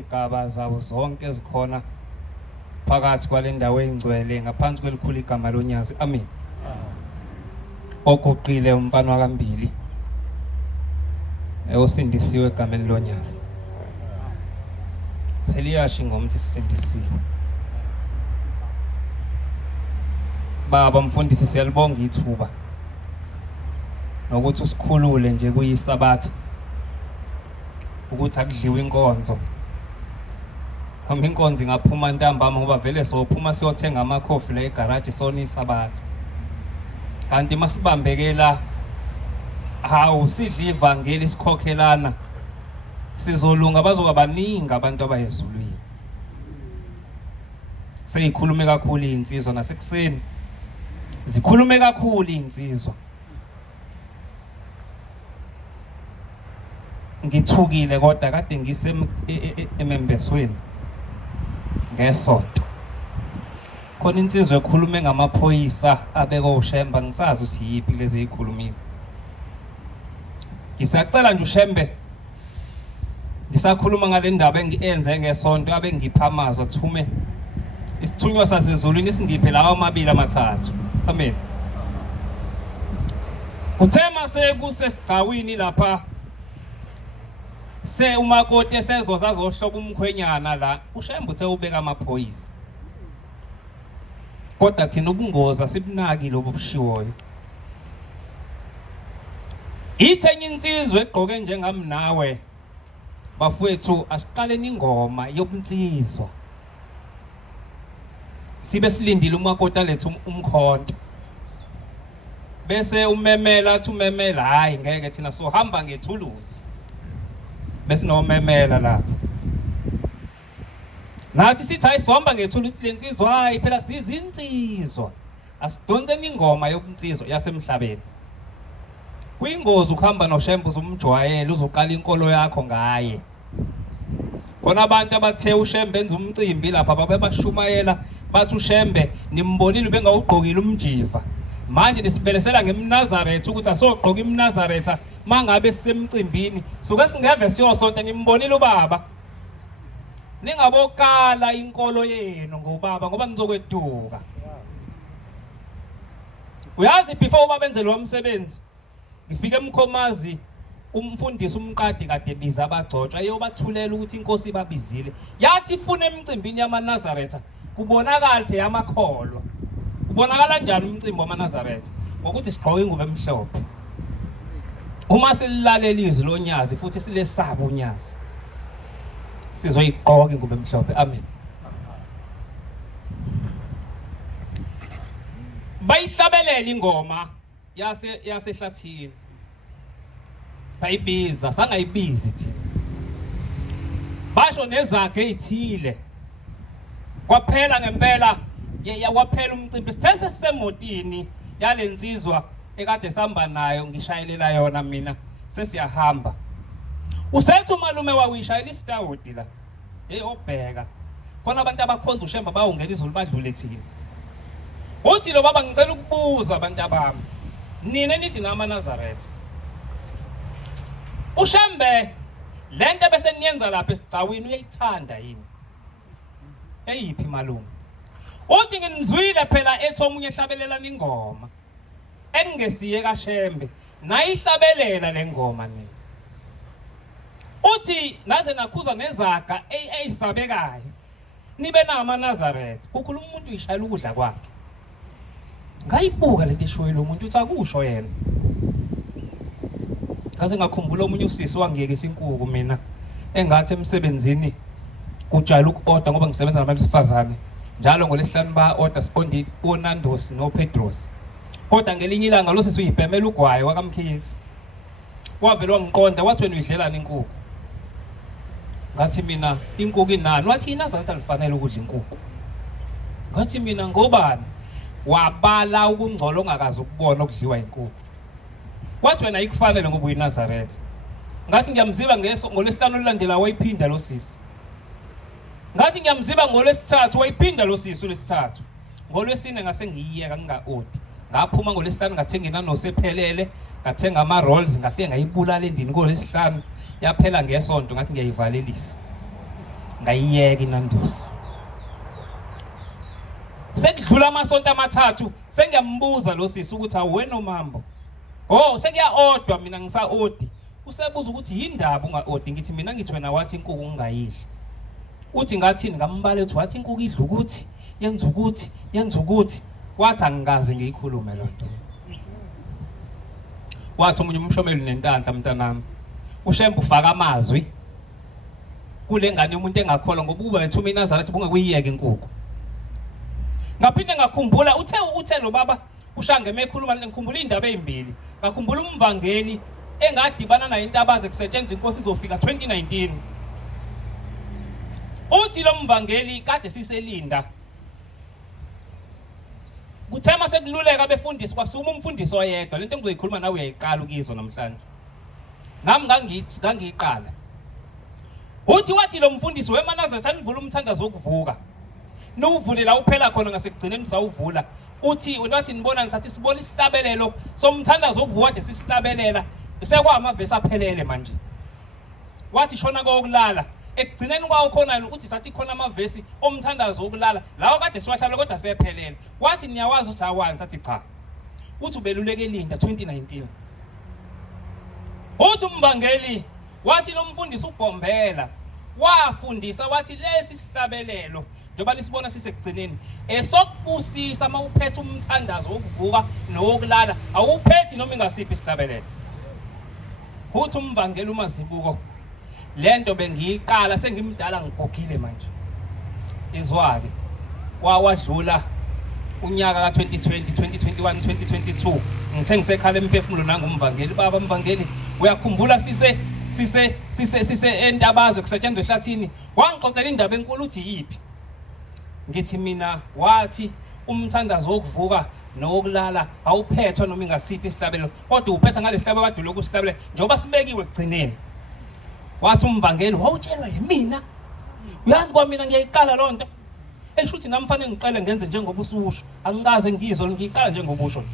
igaba zabo zonke ezikhona phakathi kwale ndawo engcwele ngaphansi kwelikhulu igama loNyazi. Amen. Oguqile umfana wakambili osindisiwe egameni loNyazi. Eliyashi ngomthi sisindisiwe. Baba mfundisi siyalibonga ithuba nokuthi usikhulule nje kuyisabatha ukuthi akudliwe inkonzo. Noma inkonzo ingaphuma ntambama ngoba vele sophuma siyothenga amakhofi la egarage sona isabatha. Kanti masibambekela hawu sidla ivangeli sikhokhelana sizolunga bazoba baningi abantu abayezulwini. Seyikhulume kakhulu insizwa nasekuseni. Zikhulume kakhulu insizwa. Ngithukile kodwa kade ngise emembesweni ngesonto. Khona insizwa ekhulume ngamaphoyisa abeko uShemba ngisazi ukuthi yipi lezi ikhulumile. Ngisacela nje uShembe ngisakhuluma ngale ndaba engiyenze ngesonto abe ngipha amazwi athume isithunywa sasezulwini singiphe lawo amabili amathathu. Amen. Uthema sekusesigcawini lapha se umakoti esezoza zohloba umkhwenyana la uShembe uthe ubeka amaphoyisa. Kodwa thina ubungozi asibunaki lobo bushiwoyo. Ithenye insizwe egqoke njengami nawe bafowethu asiqaleni ingoma yobunsizwa. Sibe silindile umakoti alethe umkhonto. Bese umemela athi umemela hayi ngeke thina sohamba ngethuluzi. Bese nomemela la. Nathi sithi hayi sohamba ngethuluzi lensizwa hayi phela sizinsizwa. Asidonseni ingoma yobunsizwa yasemhlabeni. Kuyingozi ukuhamba noShembe uzumjwayela uzoqala inkolo yakho ngaye. Khona abantu abathe uShembe enza umcimbi lapha babashumayela bathi uShembe nimbonile bengawugqokile umjiva. Manje nisibelesela ngeMnazaretha ukuthi asogqoka iMnazaretha mangabe sisemcimbini. Suke singeve siyosonto nimbonile ubaba. Ningabokala inkolo yenu ngobaba ngoba nizokweduka. Uyazi before ubaba enzelwa umsebenzi ngifike eMkhomazi umfundisi umqadi kade biza abagcotshwa eyobathulela ukuthi inkosi ibabizile. Yathi ifuna emcimbini yamaNazaretha kubonakala ukuthi yamakholwa. Ubonakala njani umcimbi wamaNazaretha? Ngokuthi sigqoke ingubo emhlophe. Uma sililalela izwi loNyazi futhi silesaba uNyazi sizoyigqoka ingubo emhlophe. Amen. Bayihlabelela ingoma yasehlathini. Bayibiza sangayibizi thina. Basho nezakhe ezithile. Kwaphela ngempela yakwaphela umcimbi sithe sisemotini yalensizwa ekade sihamba nayo ngishayelela yona mina sesiyahamba. Usethu malume wawishayela isitawudi la. Obheka. Khona abantu abakhonza uShembe bayongena izulu badlule thina. Uthi lo baba ngicela ukubuza abantu abami. Nina nithi namaNazaretha. uShembe lento bese niyenza lapha esigcawini uyayithanda yini? Eyiphi malume? Uthi nginizwile phela ethi omunye ehlabelelana ingoma. Engesiye kaShembe nayihlabelela lengoma mina. Uthi naze nakhuza nezaga eyisabekayo. Nibe namaNazaretha. Ukhuluma umuntu uyishayela ukudla kwakhe. Ngayibuka lento eshoyela umuntu uthi akusho yena. Kaze ngakhumbula omunye usisi wangiyekisa inkuku mina engathi emsebenzini kujayela uku-order ngoba ngisebenza nabesifazane. Njalo ngoLesihlanu ba-order Sibonile uNandosi noPedros. Kodwa ngelinye ilanga lo sisi uyibhemela ugwayi wakamkhizi. Wavela wangiqonda wathi wena uyidlelana inkukhu. Ngathi mina inkukhu inani? Wathi iNazaretha alifanele ukudla inkukhu. Ngathi mina ngobani? Wabala ukungcola ongakazi ukubona okudliwa inkukhu. Wathi wena ikufanele ngoba uyiNazaretha. Ngathi ngiyamziba ngoLesihlanu lilandela wayiphinda lo sisi. Ngathi ngiyamziba ngoLesithathu wayiphinda lo sisi uLesithathu. NgoLwesine ngase ngiyiyeka nginga-odi. Ngaphuma ngoLesihlanu ngathenga inanosi ephelele, ngathenga ama-rolls ngafike ngayibulala endini ngoLesihlanu. Yaphela ngesonto ngathi ngiyayivalelisa. ngayiyeka inandosi. Sekudlula amasonto amathathu sengiyambuza lo sisi ukuthi awena uMambo. Oh sekuya-odwa mina ngisa-odi. Usebuza ukuthi yindaba unga-odi, ngithi mina ngithi wena wathi inkukhu ungayidli. Uthi ngathini ngambala uthi wathi inkukhu idla ukuthi yenza ukuthi yenza ukuthi, wathi angikaze ngiyikhulume lo nto. Wathi omunye umshomeli nentanta mntanami, uShembe ufaka amazwi kule ngane yomuntu engakholwa ngoba uba wethu iNazaretha bungekuyiyeka inkukhu. Ngaphinde ngakhumbula uthe lo baba uShange mekhuluma ngikhumbula indaba ezimbili. Ngakhumbula umvangeli engadibana naye intabaze kusetshenzwa inkosi izofika 2019. Uthi lo mvangeli kade siselinda. Kuthema sekululeka befundisi kwasuma umfundisi oyedwa. Lento engizoyikhuluma nawe uyayiqala ukizwa namhlanje. Nami ngangiyiqala. Uthi wathi lo mfundisi weManazaretha nivula umthandazo wokuvuka. Nuvule la uphela khona ngasekugcineni sawuvula. Uthi wathi nibona ngisathi sibona isihlabelelo somthandazo wokuvuka kade sisihlabelela. Sekwamavesi aphelele manje. Wathi shona kokulala. Ekugcineni kwawo khona ukuthi sathi khona amavesi omthandazo wokulala. Lawo kade siwahlala kodwa sephelele. Wathi niyawazi ukuthi awani sathi cha. Uthi ubeluleke linda 2019. Uthi umvangeli wathi lo mfundisi uBhombela wafundisa wathi lesi sihlabelelo njengoba nisibona sisekugcineni esokubusisa mawuphethe umthandazo wokuvuka nowokulala awuphethi noma ingasiphi isihlabelelo. Uthi umvangeli uMazibuko lento bengiyiqala sengimdala ngigogile manje. Izwake wawadlula unyaka ka2020 2021 2022 ngithe ngisekhala emphefumulo nangumvangeli baba mvangeli uyakhumbula sise entabazwe kusetshenzwe ehlathini wangixoxela indaba enkulu uthi yipi. Ngithi mina wathi umthandazo wokuvuka nowokulala awuphethwa noma ingasiphi isihlabelelo kodwa uphetha ngalesihlabelo kade lokusihlabela njengoba sibekiwe ekugcineni. Wathi umvangeli wawutshelwa yimina. Uyazi kwamina ngiyayiqala lo nto. Esho ukuthi nami fanele ngiqale ngenze njengoba ususho. Angikaze ngizwe ngiyiqala njengoba usho.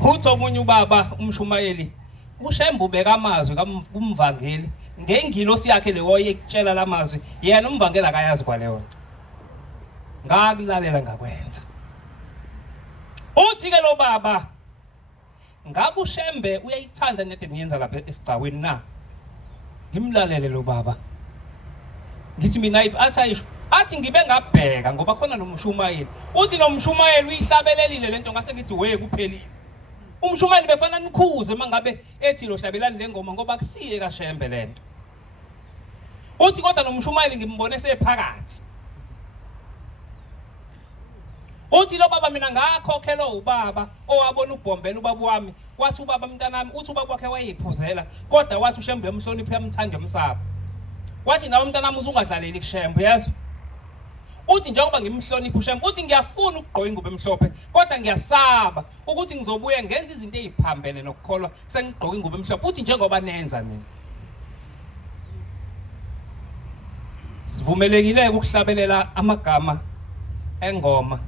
Uthi omunye ubaba umshumayeli uShembe ubeka amazwi kumvangeli ngengilosi yakhe leyo yekutshela lamazwi yena umvangeli akayazi kwaleyo nto. Ngakulalela ngakwenza. Uthi ke lo baba ngabe uShembe uyayithanda nento engiyenza lapha esigcaweni na. Ngimlalele lo baba. Ngithi mina athi ngibe ngabheka ngoba khona nomshumayeli. Uthi nomshumayeli uyihlabelelile lento ngase ngithi we kuphelile. Umshumayeli befana nikhuze mangabe ethi lo hlabelani lengoma ngoba kusiye kaShembe lento. Uthi kodwa nomshumayeli ngimbone sephakathi. Uthi lo baba mina ngakhokhelwa ubaba owabona uBhombela ubaba wami. Wathi ubaba mntanami uthi ubaba wakhe wayiphuzela kodwa wathi uShembe emhloniphe yamthanda emsaba. Wathi nawe mntanami uzungadlaleli kuShembe yazi. Uthi njengoba ngimhlonipha uShembe uthi ngiyafuna ukugqoka ingubo emhlophe kodwa ngiyasaba ukuthi ngizobuye ngenza izinto eziphambene nokukholwa sengigqoka ingubo emhlophe. Uthi njengoba nenza nina sivumelekile ukuhlabelela amagama engoma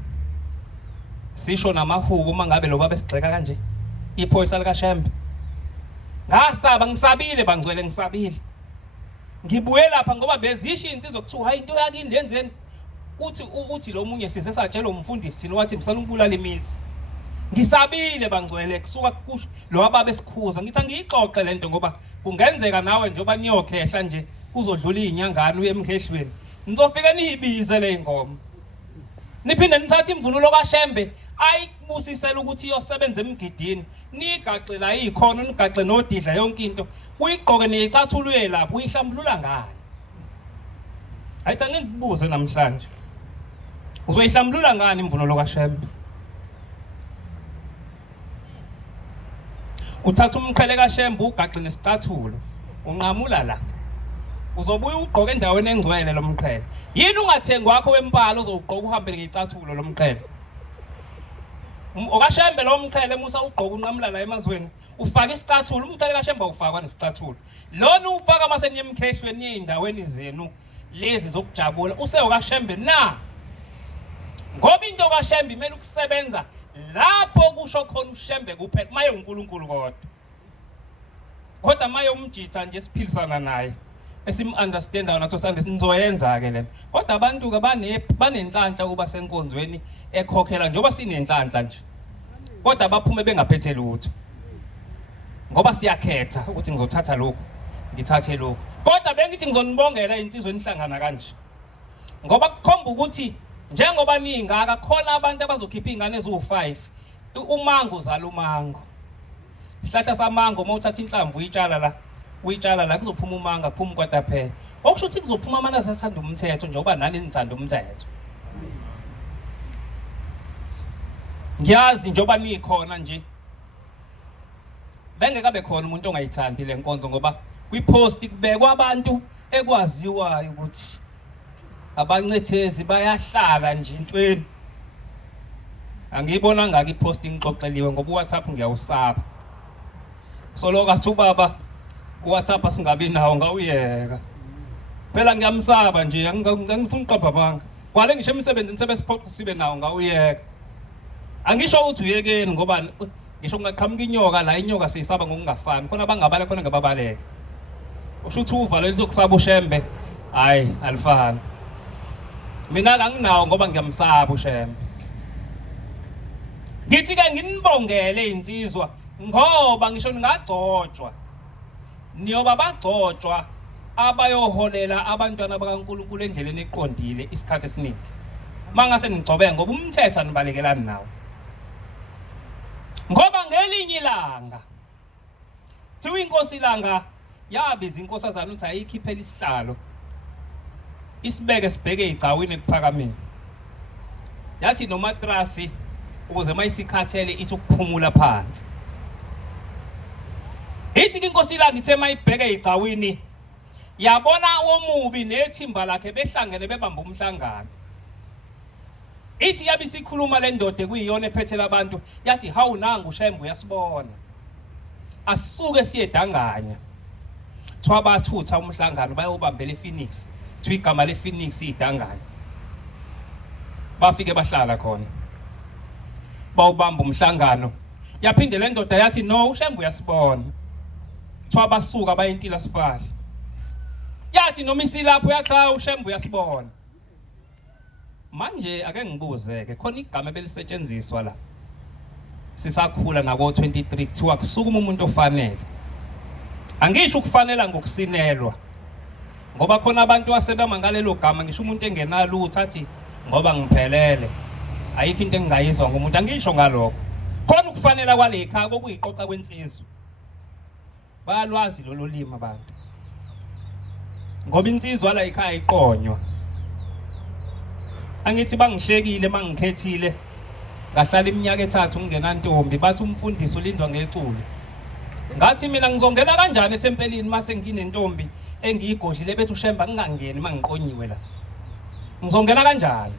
sisho namahuku mangabe lo baba esigxeka kanje iphoyisa likaShembe. Ngasaba ngisabile bangcwele ngisabile. Ngibuye lapha ngoba bezisho insizwa kuthiwa hayi into yakini lenzeni. Uthi lo munye size satshela umfundisi thina wathi msana ukubulala imizi. Ngisabile bangcwele kusuka kusho lo baba esikhuza ngithi ngiyixoxe lento ngoba kungenzeka nawe njengoba niyokhehla nje kuzodlula izinyangana uye emkhehlweni. Nizofika niyibize le ngoma. Niphinde nithathe imvunulo kaShembe ayibusisela ukuthi iyosebenza emgidini. Nigaxe la ikhono nigaxe nodidla yonke into. Uyigqoke neyicathuluye lapho uyihlambulula ngani. Ayithi ngikubuze namhlanje. Uzoyihlambulula ngani imvunulo kaShembe? Uthatha umqhele kaShembe ugaxe nesicathulo. Unqamula la. Uzobuya ugqoke endaweni engcwele lo mqhele. Yini ungathengi wakho wempala uzogqoka uhambe ngecathulo lo mqhele. OkaShembe lo mqhele musa ugqoka unqamula la emazweni. Ufaka isicathulo umqhele kaShembe ufakwa nesicathulo. Lona ufaka mase niyemkhehlweni eyindaweni zenu lezi zokujabula useyokaShembe na. Ngoba into kaShembe imele ukusebenza lapho kusho khona uShembe kuphela maye uNkulunkulu kodwa. Kodwa maye umjitha nje siphilisana naye. esim-understandayo nathi nizoyenza ke lena. Kodwa abantu ke banenhlanhla ukuba senkonzweni ekhokhela njengoba sinenhlanhla nje. Kodwa baphume bengaphethe lutho. Ngoba siyakhetha ukuthi ngizothatha lokhu, ngithathe lokhu. Kodwa bengithi ngizonibongela insizwe enihlangana kanje. Ngoba kukhomba ukuthi njengoba ningaka khona abantu abazokhipha izingane eziwu5. Umango uzala umango. Isihlahla samango uma uthatha inhlamvu uyitshala la kuzophuma umanga kuphuma kwataphela. Okusho ukuthi kuzophuma amanzi athanda umthetho njengoba nani nithanda umthetho. Ngiyazi njengoba nikhona nje. Bengekabe khona umuntu ongayithandi le nkonzo ngoba kwipost kubekwa abantu ekwaziwayo ukuthi abancethezi bayahlala nje intweni. Angiyibona ngaki ipost ngixoxeliwe ngoba uWhatsApp ngiyawusaba. Solo kathi ubaba uWhatsApp asingabi nawo ngawuyeka. Phela ngiyamsaba nje angifuni uqapha manga. Kwale ngisho emsebenzini sebesiphoqa sibe nawo ngawuyeka. Angisho ukuthi uyekeni ngoba ngisho ngaqhamuka inyoka la inyoka siyisaba ngokungafani. Khona bangabale khona ngababaleke. Usho ukuthi uvalo lizokusaba ushembe. Hayi alifani. Mina anginawo ngoba ngiyamsaba ushembe. Ngithi ke nginibongele insizwa ngoba ngisho ningagcotshwa. Niyoba bagcotshwa abayoholela abantwana bakaNkulunkulu endleleni eqondile isikhathi esiningi. Mangase nigcobe ngoba umthetho anibalekelani nawo. Ngoba ngelinye ilanga thiwa inkosi ilanga yabiza inkosazana uthi ayikhiphela isihlalo. Isibeke sibheke igcawini ekuphakameni. Yathi nomatrasi ukuze mayisikhathele ithi ukuphumula phansi. Ithi inkosi ilanga ithe mayibheke igcawini yabona omubi nethimba lakhe behlangene bebamba umhlangano. Ithi yabe isikhuluma le ndoda ekuyiyona ephethela abantu yathi hawu nanga ushembe uyasibona. Asisuke siyedanganya. Thiwa bathutha umhlangano bayobambela ePhoenix. Thiwa igama lePhoenix idanganya. Bafike bahlala khona. Bawubamba umhlangano. Yaphinde le ndoda yathi no ushembe uyasibona. Thiwa basuka bayintila sifahla. Yathi noma isilapho yaxa ushembe uyasibona. Manje ake ngibuzeke khona igama belisetshenziswa la. Sisakhula nako 23 kuthiwa kusukuma umuntu ofanele. Angisho ukufanela ngokusinelwa. Ngoba khona abantu asebema ngalelo gama ngisho umuntu engenalo uthathi ngoba ngiphelele. Ayikho into engingayizwa ngomuntu angisho ngalokho. Khona ukufanela kwale ekhaya kokuyiqoqa kwensizwe. Bayalwazi lolo lima abantu. Ngoba insizwa la ekhaya iqonywa. Angithi bangihlekile mangikhethile ngahlala iminyaka 3 ungenantombi bathi umfundisi ulindwa ngeculo. Ngathi mina ngizongena kanjani ethempelini mase nginentombi engiyigodlile bethu ushemba ngingangeni mangiqonyiwe la. Ngizongena kanjani?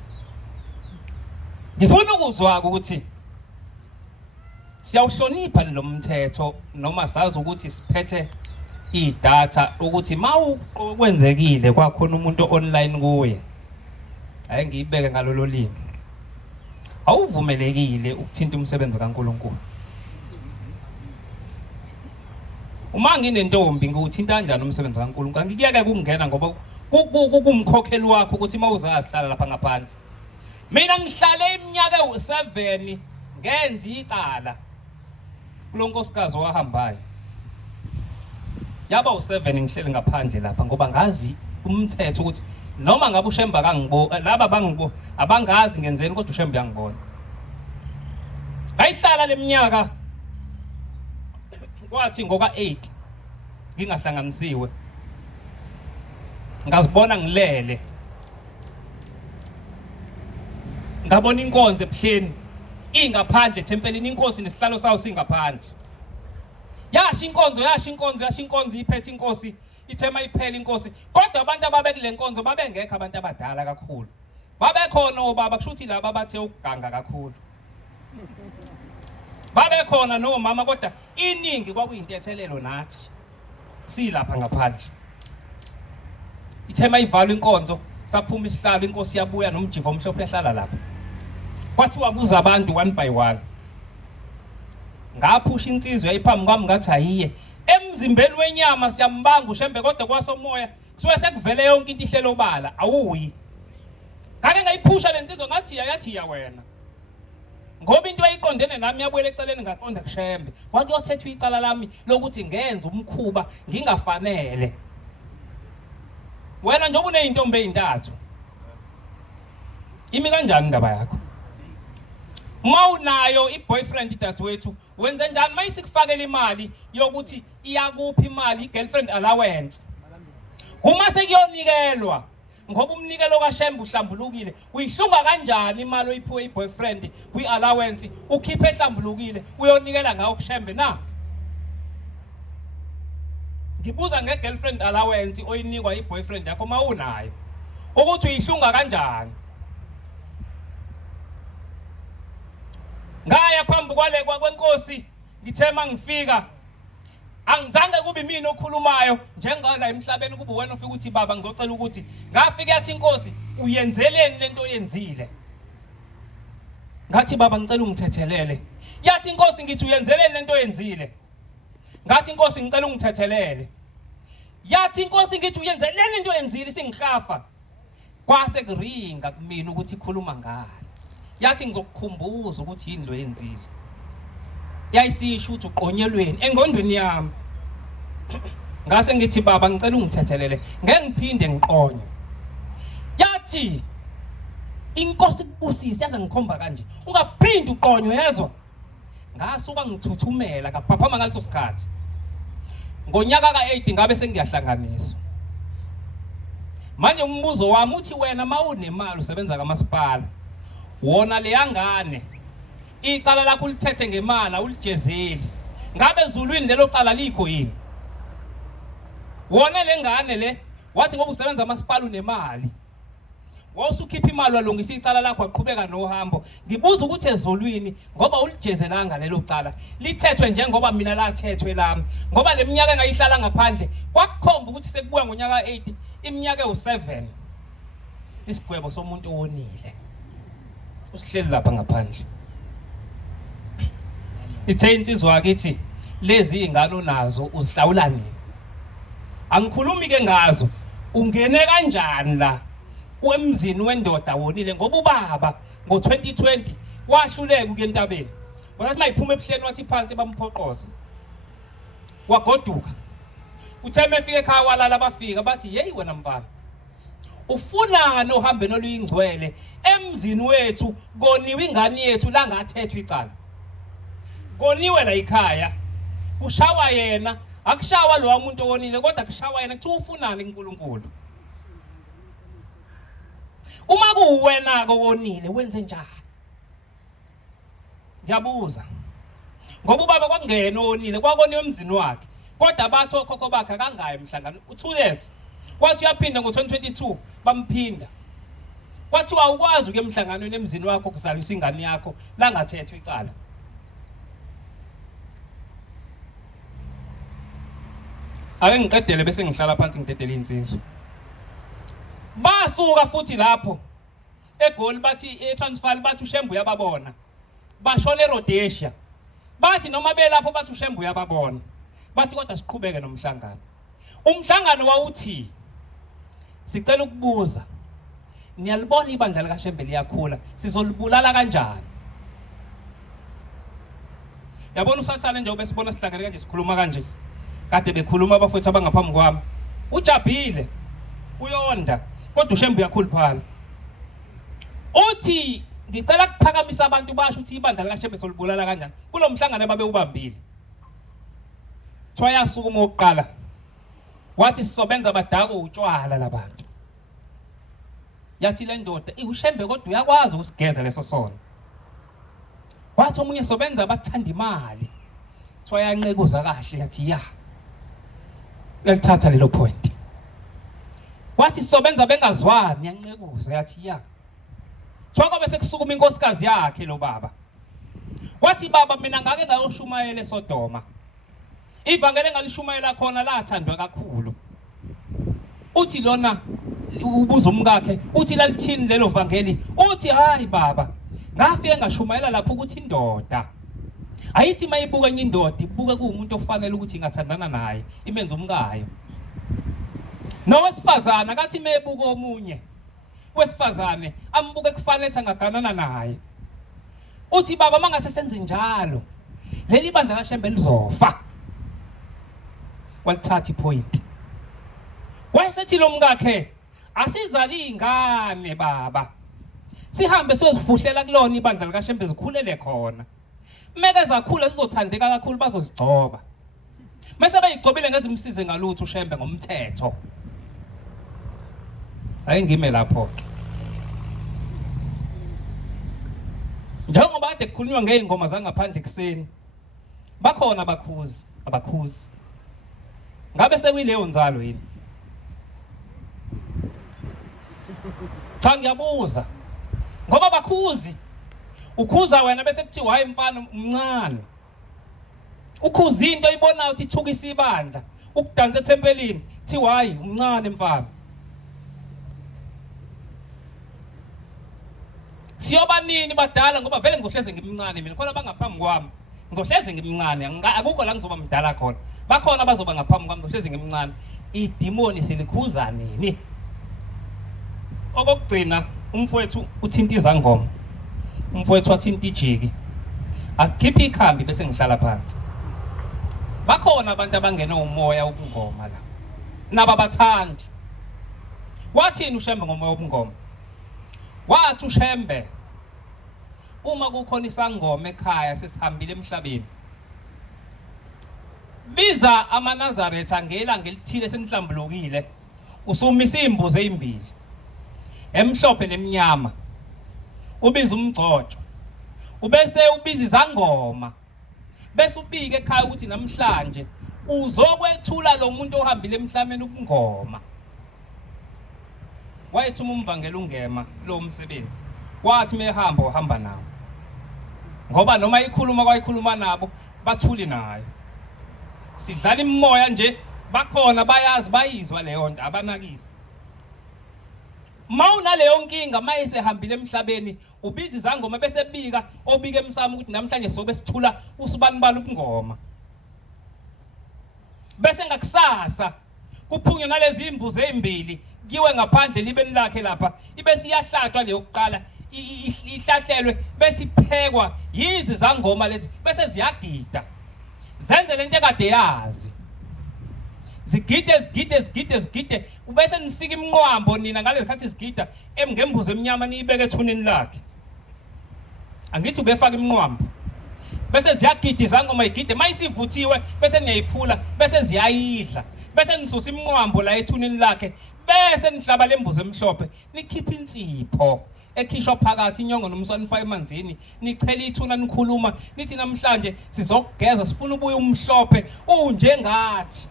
Ngifuna ukuzwa ukuthi siyawuhlonipha lo mthetho noma sazi ukuthi siphethe idata ukuthi mawukwenzekile kwakhona umuntu online kuye. Hayi ngiyibeke ngalolo limi. Awuvumelekile ukuthinta umsebenzi kaNkulunkulu. Uma nginentombi nguthinta kanjani umsebenzi kaNkulunkulu? Ngikuyeke kungena ngoba kumkhokheli wakho ukuthi mawuzazihlala lapha ngaphandle. Mina ngihlale iminyaka ewu7 ngenza icala kulonkosikazi owahambayo. Yaba u7 ngihleli ngaphandle lapha ngoba ngazi umthetho ukuthi noma ngabe ushemba kangibona laba bangibo abangazi ngenzeni kodwa ushemba uyangibona. Ngayihlala leminyaka kwathi ngoka 8 ngingahlanganisiwe. Ngazibona ngilele. Ngabona inkonzo ebuhleni ingaphandle tempelini inkosi nesihlalo sawo singaphandle. Yasho inkonzo iphethe inkosi ithema iphela inkosi. Kodwa abantu ababekule nkonzo babengekho abantu abadala kakhulu. Babekhona obaba kusho ukuthi laba bathe ukuganga kakhulu. Babekhona nomama kodwa iningi kwakuyintethelelo nathi. Silapha ngaphandle. Ithema ivalo inkonzo saphuma isihlalo inkosi yabuya nomjivo omhlophe ehlala lapha. Kwathi wabuza abantu one by one. Ngaphusha insizwe ayiphambi kwami ngathi ayiye emzimbeni wenyama siyambanga ushembe kodwa kwasomoya suke sekuvele yonke into ihlelo obala awuyi ngake ngayiphusha lensizwa ngathi yathi wena ngoba into ayiqondene nami yabuye eceleni ngaqonda kushembe kwakuyothethwa icala lami lokuthi ngenze umkhuba ngingafanele wena njengoba uneyintombi ezintathu imi kanjani indaba yakho mawunayo iboyfriend dadewethu wenze njani mayisikufakela imali yokuthi iyakuphi imali igirlfriend allowance uma sekuyonikelwa ngoba umnikelo kaShembe uhlambulukile uyihlunga kanjani imali oyiphiwe iboyfriend kwi-allowance ukhiphe ehlambulukile uyonikela ngawo kuShembe na ngibuza ngegirlfriend allowance oyinikwa iboyfriend yakho mawunayo ukuthi uyihlunga kanjani ngaya phambi kwale kwenkosi ngithema ngifika angizange kube mina okhulumayo njengala emhlabeni kube wena ufika uthi baba ngizocela ukuthi ngafika yathi inkosi uyenzeleni lento oyenzile ngathi baba ngicela ungithethelele yathi inkosi ngithi uyenzeleni lento oyenzile ngathi inkosi ngicela ungithethelele yathi inkosi ngithi uyenzeleni lento oyenzile singihafa kwase kuringa kumina ukuthi ikhuluma ngani yathi ngizokukhumbuza ukuthi yini lo yenzile yayisisho ukuthi uqonyelweni engqondweni yami ngase ngithi baba ngicela ungithethelele ngeke ngiphinde ngiqonye yathi inkosi kubusisa yaze ngikhomba kanje ungaphindi uqonywe yezwa ngasuka ngithuthumela kaphaphama ngaleso sikhathi ngonyaka ka8 ngabe sengiyahlanganiswa manje umbuzo wami uthi wena mawunemali usebenza kamasipala wona leyangane icala lakho ulithethe ngemali ulijezeli ngabe ezulwini lelo cala likho yini wona lengane le wathi ngoba usebenza amasipala unemali wawusukhipha imali walungisa icala lakho waqhubeka nohambo ngibuza ukuthi ezulwini ngoba ulijezelanga lelo cala lithethwe njengoba mina lathethwe lami ngoba leminyaka engayihlala ngaphandle kwakukhomba ukuthi sekubuya ngonyaka 8 iminyaka u7 isigwebo somuntu owonile usihleli lapha ngaphandle ithe insizwa akithi lezi izingane onazo uzihlawula nini angikhulumi ke ngazo ungene kanjani la kwemzini wendoda wonile ngoba ubaba ngo2020 wahluleka ukuyentabeni wathi mayiphuma ebuhleni wathi phansi bamphoqoza wagoduka utheme efike ekhaya walala bafika bathi hey wena mfana ufunani ohambeni oluyingcwele emzini wethu koniwe ingane yethu la ngathethwa icala koniwe la ekhaya kushawa yena akushawa lo umuntu owonile kodwa kushawa yena kuthi ufunani kuNkulunkulu uma kuwena kowonile wenze njani ngiyabuza ngoba ubaba kwakungena owonile kwakoniwe emzini wakhe kodwa bathi okhokho bakhe akangayi emhlangano u2 years wathi uyaphinda ngo2022 bamphinda wathi awukwazi ukuye emhlanganweni emzini wakho kuzalisa ingane yakho la ngathethwe icala ake ngiqedele bese ngihlala phansi ngidedele insizwa basuka futhi lapho eGoli bathi eTransvaal bathi uShembe uyababona bashona eRhodesia bathi noma belapho bathi uShembe uyababona bathi kodwa siqhubeke nomhlangano umhlangano wawuthi sicela ukubuza niyalibona ibandla likaShembe liyakhula sizolibulala kanjani yabona usathane njengoba sibona sihlangene kanje sikhuluma kanje kade bekhuluma abafowethu abangaphambi kwami ujabhile uyonda kodwa uShembe uyakhuluphala uthi ngicela kuphakamisa abantu basho ukuthi ibandla likaShembe solibulala kanjani kulomhlangano ababe ubambile thoya sukuma oqala wathi sizobenza abadako utshwala labantu yathi le ndoda uShembe kodwa uyakwazi ukusigeza leso sono wathi omunye sobenza abathanda imali thoya yanqekuza kahle yathi ya lalithatha lelo point wathi sizobenza bengazwani yanqekuza yathi ya thoka bese kusukuma inkosikazi yakhe lo baba wathi baba mina ngake ngayoshumayela eSodoma ivangeli engalishumayela khona lathandwa kakhulu uthi lona ubuza umkakhe uthi lalithini lelo vangeli uthi hayi baba ngafike ngashumayela lapho ukuthi indoda ayithi mayibuka enye indoda ibuka kuumuntu ofanele ukuthi ingathandana naye imenze umkayo Nowesifazana akathi mebuka omunye wesifazane ambuke kufanele angaganana naye. Uthi baba mangase senze njalo leli bandla kaShembe lizofa. Walithatha ipoint. Wayesethi lo mkakhe asizali ingane baba. Sihambe siyozifuhlela kulona ibandla likaShembe zikhulele khona. Meke zakhula zizothandeka kakhulu bazozigcoba. Mase bayigcobile ngezimsize ngalutho uShembe ngomthetho. Ayingime lapho. Njengoba kade kukhulunywa ngeingoma zangaphandle ekseni. Bakhona abakhuzi. Ngabe sekuyileyo nzalo yini? Cha ngiyabuza. Ngoba bakhuzi. Ukhuza wena bese kuthiwa hayi mfana umncane. Ukhuza into oyibonayo ukuthi ithukisa ibandla. Ukudansa ethempelini, thiwa hayi umncane mfana. Siyoba nini badala ngoba vele ngizohleze ngimncane mina khona bangaphambi kwami. Ngizohleze ngimncane, akukho la ngizoba mdala khona. Bakhona bazoba ngaphambi kwami ngizohleze ngimncane. Idimoni silikhuza nini? Okugcina umfowethu uthinta izangoma. Umfowethu wathinta ijiki. Akikhipha ikhambi bese ngihlala phansi. Bakhona abantu abangena umoya wobungoma la. Nababathandi. Wathini uShembe ngomoya wobungoma? Wathi uShembe uma kukhona isangoma ekhaya sesihambile emhlabeni. Biza amaNazaretha angela ngelithile senihlambulukile. Usumisa imbuzi ezimbili. Emhlophe nemnyama. Ubiza umgcotsho. Ubese ubiza izangoma. Bese ubike ekhaya ukuthi namhlanje uzokwethula lo muntu ohambile emhlabeni ubungoma. Wayethuma umvangela ungema lo umsebenzi. Wathi mehamba uhamba nawo. Ngoba noma ikhuluma kwayikhuluma nabo bathuli nayo. Sidlala imimoya nje bakhona bayazi bayizwa leyo nto abanakile. Mawuna leyo nkinga mayese hambile emhlabeni ubiza izangoma bese bika obike emsamo ukuthi namhlanje sobe sithula usubani bala ubungoma. Bese ngakusasa kuphunywa nalezi imbuzi ezimbili kiwe ngaphandle libeni lakhe lapha ibe siyahlatshwa leyo kuqala ihlahlelwe bese iphekwa yizi zangoma lezi bese ziyagida zenze lento ekade yazi zigide ubese nisika imnqwambo nina ngalezi khathi zigida emngembuzo emnyama niyibeke ethuneni lakhe angithi ubefaka imnqwambo bese ziyagida izangoma igide mayisivuthiwe bese niyayiphula bese ziyayidla bese nisusa imnqwambo la ethuneni lakhe bese nihlaba lembuzo emhlophe nikhipha insipho ekhishwa phakathi inyongo nomswane ifaka emanzini nichela ithuna nikhuluma nithi namhlanje sizogeza sifuna ubuye umhlophe unjengathi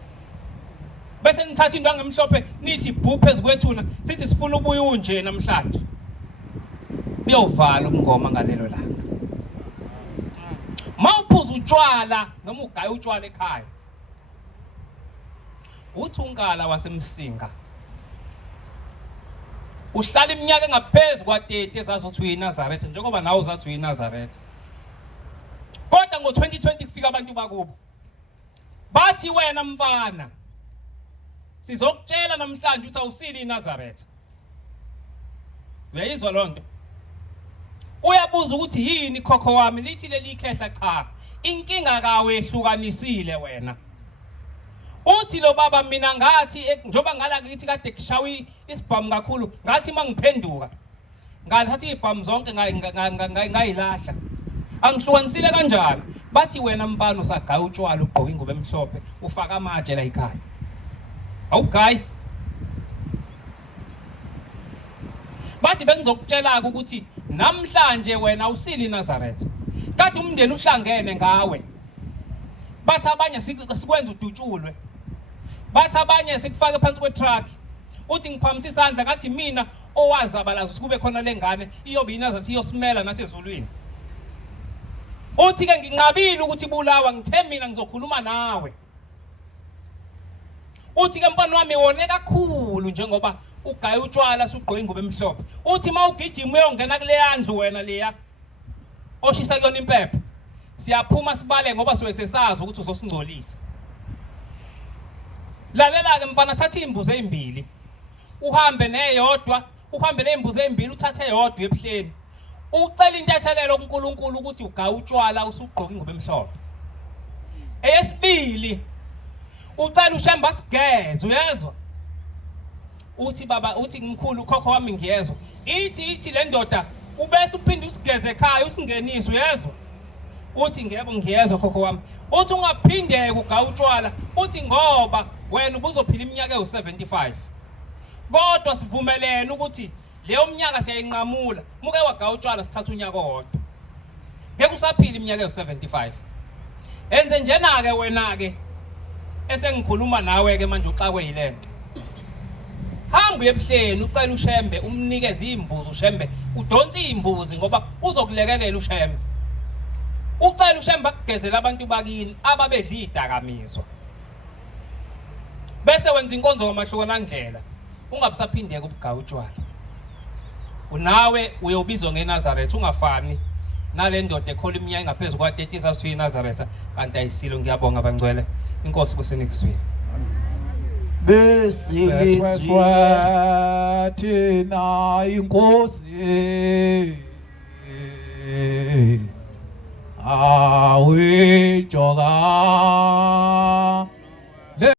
bese nithatha into angemhlophe nithi bhu phezukwethuna sithi sifuna ubuye unje namhlanje biyovala ubungoma ngalelo langa mawuphuza utshwala noma ugaya utshwala ekhaya uthi unkala wasemsinga uhlala iminyaka engaphezulu kwa30 ezazothi uyiNazaretha njengoba nawe uzathi uyiNazaretha. Kodwa ngo2020 kufika abantu bakubo. Bathi wena mfana sizokutshela namhlanje ukuthi awusili iNazaretha. Uyayizwa lonto? Uyabuza ukuthi yini khokho wami lithi leli khehla cha. Inkinga kawe ehlukanisile wena. Uthi lo baba mina ngathi njoba ngala ngithi kade kushawa isibhamu kakhulu ngathi mangiphenduka ngathatha izibhamu zonke ngayilahla angihlukanisile kanjani bathi wena mfana usagaya utshwala ugqoka ingubo emhlophe ufaka amatshe la ekhaya awugayi bathi bengizokutshela ukuthi namhlanje wena usili iNazaretha kade umndeni uhlangene ngawe bathi abanye sikwenza udutshulwe bathi abanye sikufake phansi kwetruck uthi ngiphamisa isandla ngathi mina owazabalazo sikube khona lengane iyobe iNazaretha iyosimela nasezulwini uthi ke nginqabile ukuthi ibulawa ngithe mina ngizokhuluma nawe uthi ke mfana wami wone kakhulu njengoba ugaya utshwala usugqoka ingubo emhlophe uthi mawugijima uyongena kule yandlu wena leya oshisa kuyona impepho siyaphuma sibale ngoba siwe sesazi ukuthi uzosingcolisa lalela ke mfana, thatha imbuzi ezimbili uhambe neyodwa, uhambe nezimbuzi ezimbili uthathe eyodwa ebuhleni, ucela intethelelo kuNkulunkulu ukuthi ugawu utshwala usugqoka ingubo emhlophe. Eyesibili ucela uShembe asigeze, uyezwa? Uthi baba, uthi mkhulu khokho wami ngiyezwa, ithi le ndoda ubese uphinde usigeze ekhaya usingenise, uyezwa? Uthi ngiyebo ngiyezwa khokho wami. Uthi ungaphindeka ugawu utshwala, uthi ngoba wena ubuzophila iminyaka ewu-75, kodwa sivumelene ukuthi leyo minyaka siyayinqamula, muke wagawu utshwala sithatha unyaka owodwa, ngeke usaphila iminyaka ewu-75. Enze njena-ke wena-ke esengikhuluma nawe-ke manje uxakwe yile nto, hamba uye ebuhleni ucela uShembe umnikeze izimbuzi, uShembe udonse izimbuzi ngoba uzokulekelela uShembe. Ucela uShembe akugezele abantu bakini ababedla izidakamizwa, bese wenza inkonzo ngamahlukana ndlela, ungabusaphindeka ubugawu utshwala. Unawe uyobizwa ngeNazaretha, ungafani nale ndoda ekhola iminyaka engaphezu kwa-30 sasuye eNazaretha kanti ayisilo. Ngiyabonga abangcwele, inkosi kusenikuzwini. Besilizwe thina inkosi